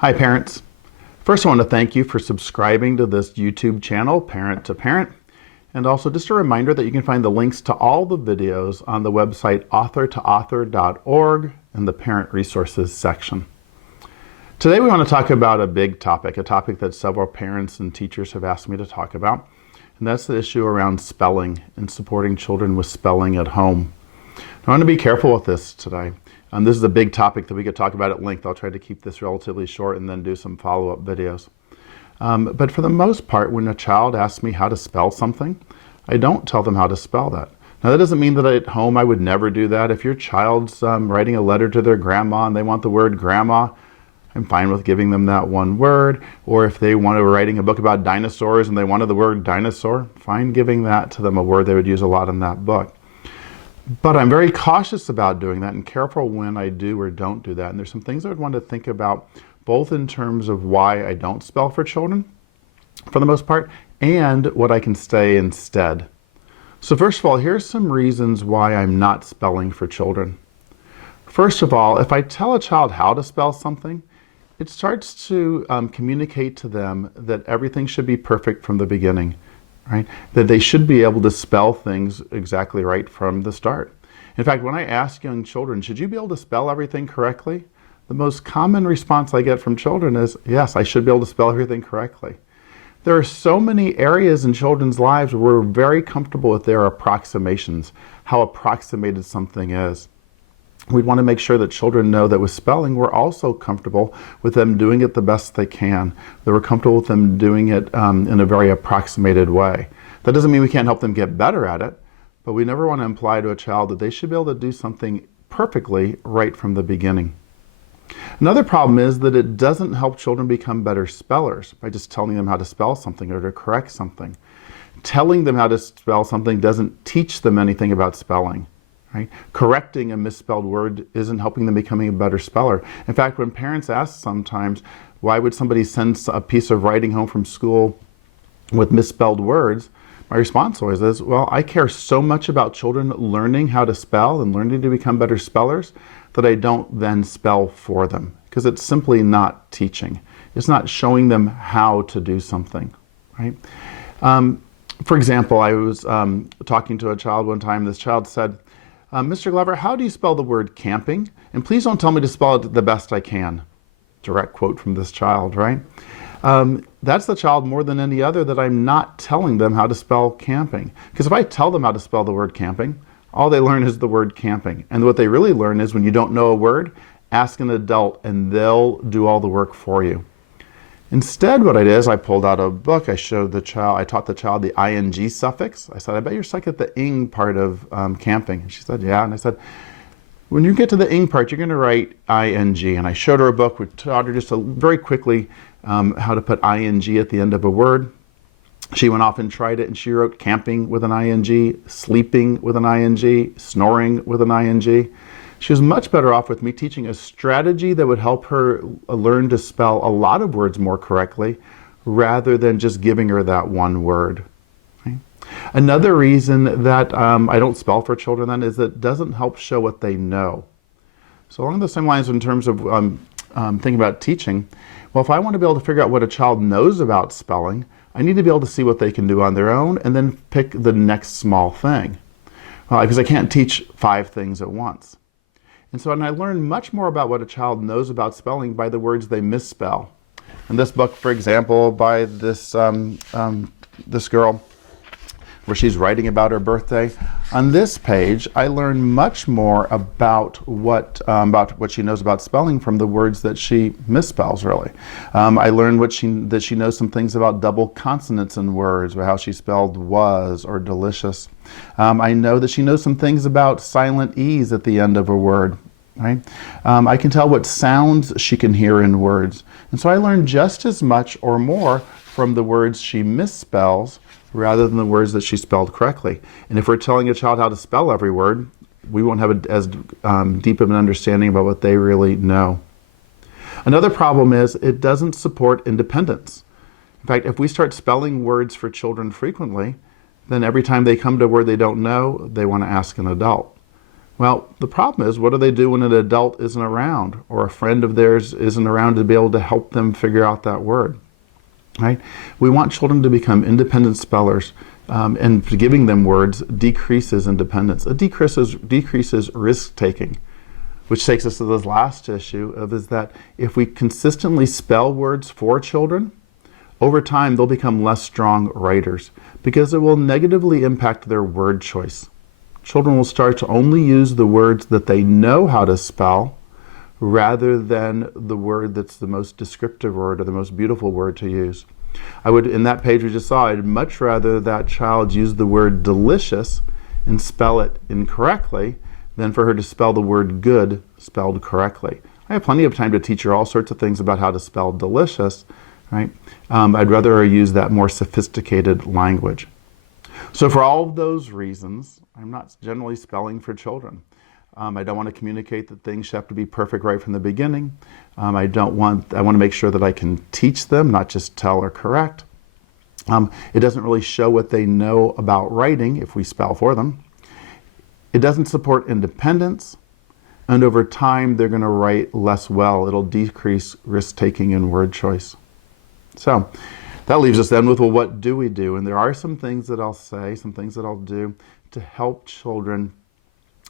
Hi parents. First I want to thank you for subscribing to this YouTube channel, Parent to Parent. And also just a reminder that you can find the links to all the videos on the website authortoauthor.org in the Parent Resources section. Today we want to talk about a big topic, a topic that several parents and teachers have asked me to talk about. And that's the issue around spelling and supporting children with spelling at home. I want to be careful with this today. This is a big topic that we could talk about at length. I'll try to keep this relatively short and then do some follow-up videos. But for the most part, when a child asks me how to spell something, I don't tell them how to spell that. Now that doesn't mean that at home I would never do that. If your child's writing a letter to their grandma and they want the word grandma, I'm fine with giving them that one word. Or if they wanted writing a book about dinosaurs and they wanted the word dinosaur, fine giving that to them, a word they would use a lot in that book. But I'm very cautious about doing that and careful when I do or don't do that. And there's some things I would want to think about, both in terms of why I don't spell for children, for the most part, and what I can say instead. So first of all, here's some reasons why I'm not spelling for children. First of all, if I tell a child how to spell something, it starts to communicate to them that everything should be perfect from the beginning. Right? That they should be able to spell things exactly right from the start. In fact, when I ask young children, should you be able to spell everything correctly? The most common response I get from children is, yes, I should be able to spell everything correctly. There are so many areas in children's lives where we're very comfortable with their approximations, how approximated something is. We'd want to make sure that children know that with spelling, we're also comfortable with them doing it the best they can, that we're comfortable with them doing it in a very approximated way. That doesn't mean we can't help them get better at it, but we never want to imply to a child that they should be able to do something perfectly right from the beginning. Another problem is that it doesn't help children become better spellers by just telling them how to spell something or to correct something. Telling them how to spell something doesn't teach them anything about spelling. Right? Correcting a misspelled word isn't helping them becoming a better speller. In fact, when parents ask sometimes, why would somebody send a piece of writing home from school with misspelled words? My response always is, well, I care so much about children learning how to spell and learning to become better spellers that I don't then spell for them, because it's simply not teaching. It's not showing them how to do something. Right? For example, I was talking to a child one time. This child said, Mr. Glover, how do you spell the word camping? And please don't tell me to spell it the best I can. Direct quote from this child, right? That's the child more than any other that I'm not telling them how to spell camping. Because if I tell them how to spell the word camping, all they learn is the word camping. And what they really learn is when you don't know a word, ask an adult and they'll do all the work for you. Instead, what I did is I pulled out a book. I taught the child the ing suffix. I said, I bet you're stuck at the ing part of camping. And she said, yeah. And I said, when you get to the ing part, you're going to write ing. And I showed her a book. We taught her just very quickly how to put ing at the end of a word. She went off and tried it, and she wrote camping with an ing, sleeping with an ing, snoring with an ing. She was much better off with me teaching a strategy that would help her learn to spell a lot of words more correctly rather than just giving her that one word. Okay? Another reason that I don't spell for children then is that it doesn't help show what they know. So along the same lines in terms of thinking about teaching, well, if I want to be able to figure out what a child knows about spelling, I need to be able to see what they can do on their own and then pick the next small thing. Because I can't teach 5 things at once. And so I learned much more about what a child knows about spelling by the words they misspell. In this book, for example, by this girl, where she's writing about her birthday, on this page, I learned much more about what she knows about spelling from the words that she misspells, really. I learned that she knows some things about double consonants in words, or how she spelled was or delicious. I know that she knows some things about silent E's at the end of a word. Right? I can tell what sounds she can hear in words. And so I learned just as much or more from the words she misspells rather than the words that she spelled correctly. And if we're telling a child how to spell every word, we won't have as deep of an understanding about what they really know. Another problem is it doesn't support independence. In fact, if we start spelling words for children frequently, then every time they come to a word they don't know, they want to ask an adult. Well, the problem is, what do they do when an adult isn't around or a friend of theirs isn't around to be able to help them figure out that word? Right? We want children to become independent spellers, and giving them words decreases independence. It decreases risk-taking, which takes us to this last issue is that if we consistently spell words for children, over time they'll become less strong writers because it will negatively impact their word choice. Children will start to only use the words that they know how to spell rather than the word that's the most descriptive word or the most beautiful word to use. I would, in that page we just saw, I'd much rather that child use the word delicious and spell it incorrectly than for her to spell the word good spelled correctly. I have plenty of time to teach her all sorts of things about how to spell delicious, right? I'd rather her use that more sophisticated language. So for all of those reasons, I'm not generally spelling for children. I don't want to communicate that things have to be perfect right from the beginning. I want to make sure that I can teach them, not just tell or correct. It doesn't really show what they know about writing if we spell for them. It doesn't support independence, and over time they're going to write less well. It'll decrease risk-taking and word choice. So that leaves us then with, well, what do we do? And there are some things that I'll say, some things that I'll do to help children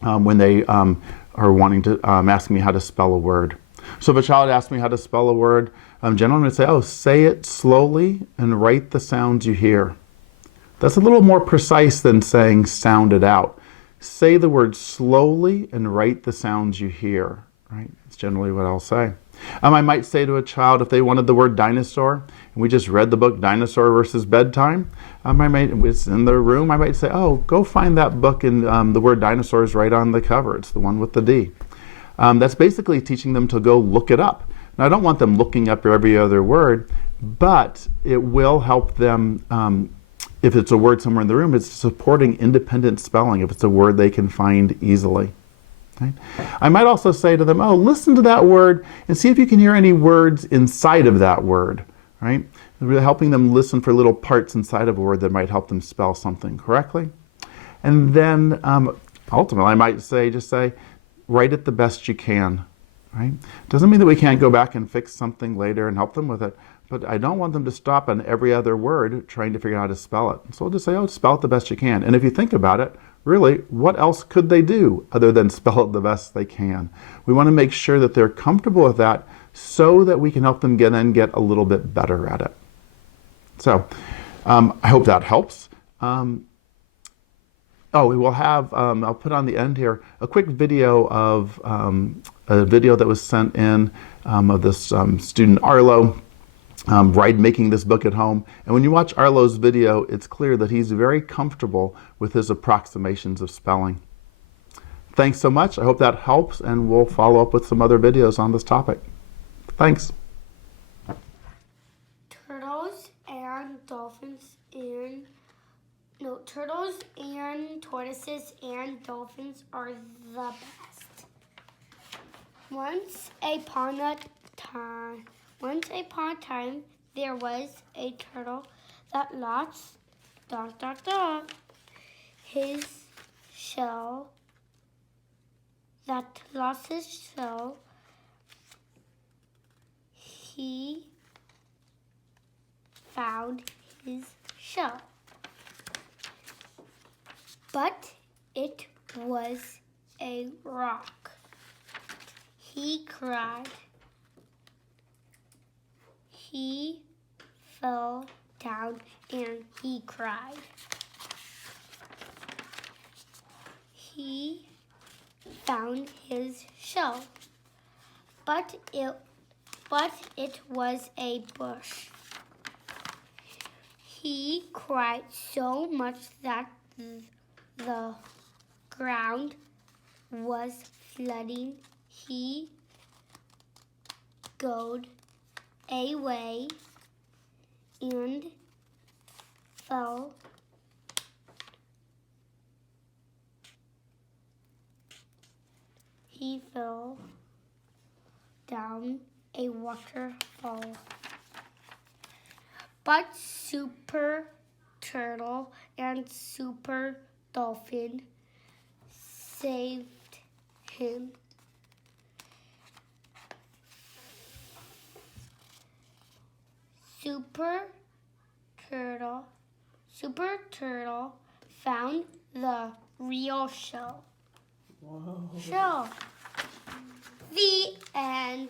when they are wanting to ask me how to spell a word. So if a child asks me how to spell a word, generally I'm going to say, oh, say it slowly and write the sounds you hear. That's a little more precise than saying sound it out. Say the word slowly and write the sounds you hear, right? That's generally what I'll say. I might say to a child, if they wanted the word dinosaur, and we just read the book Dinosaur versus Bedtime, it's in their room, I might say, oh, go find that book, and the word dinosaur is right on the cover. It's the one with the D. That's basically teaching them to go look it up. Now, I don't want them looking up every other word, but it will help them, if it's a word somewhere in the room, it's supporting independent spelling if it's a word they can find easily. Right? I might also say to them, oh, listen to that word and see if you can hear any words inside of that word, right? Really helping them listen for little parts inside of a word that might help them spell something correctly. And then ultimately I might just say, write it the best you can, right? Doesn't mean that we can't go back and fix something later and help them with it, but I don't want them to stop on every other word trying to figure out how to spell it. So I'll just say, oh, spell it the best you can. And if you think about it, really, what else could they do other than spell it the best they can? We want to make sure that they're comfortable with that so that we can help them get a little bit better at it. So I hope that helps. We will have, I'll put on the end here, a quick video of a video that was sent in of this student Arlo, making this book at home. And when you watch Arlo's video, it's clear that he's very comfortable with his approximations of spelling. Thanks so much. I hope that helps, and we'll follow up with some other videos on this topic. Thanks. Turtles and tortoises and dolphins are the best. Once upon a time, there was a turtle that lost his shell. He found his shell, but it was a rock. He cried. He fell down and he cried. He found his shell, but it was a bush. He cried so much that the ground was flooding. He got away and fell down a waterfall. But Super Turtle and Super Dolphin saved him. Super Turtle found the real shell. Whoa. Shell. The end.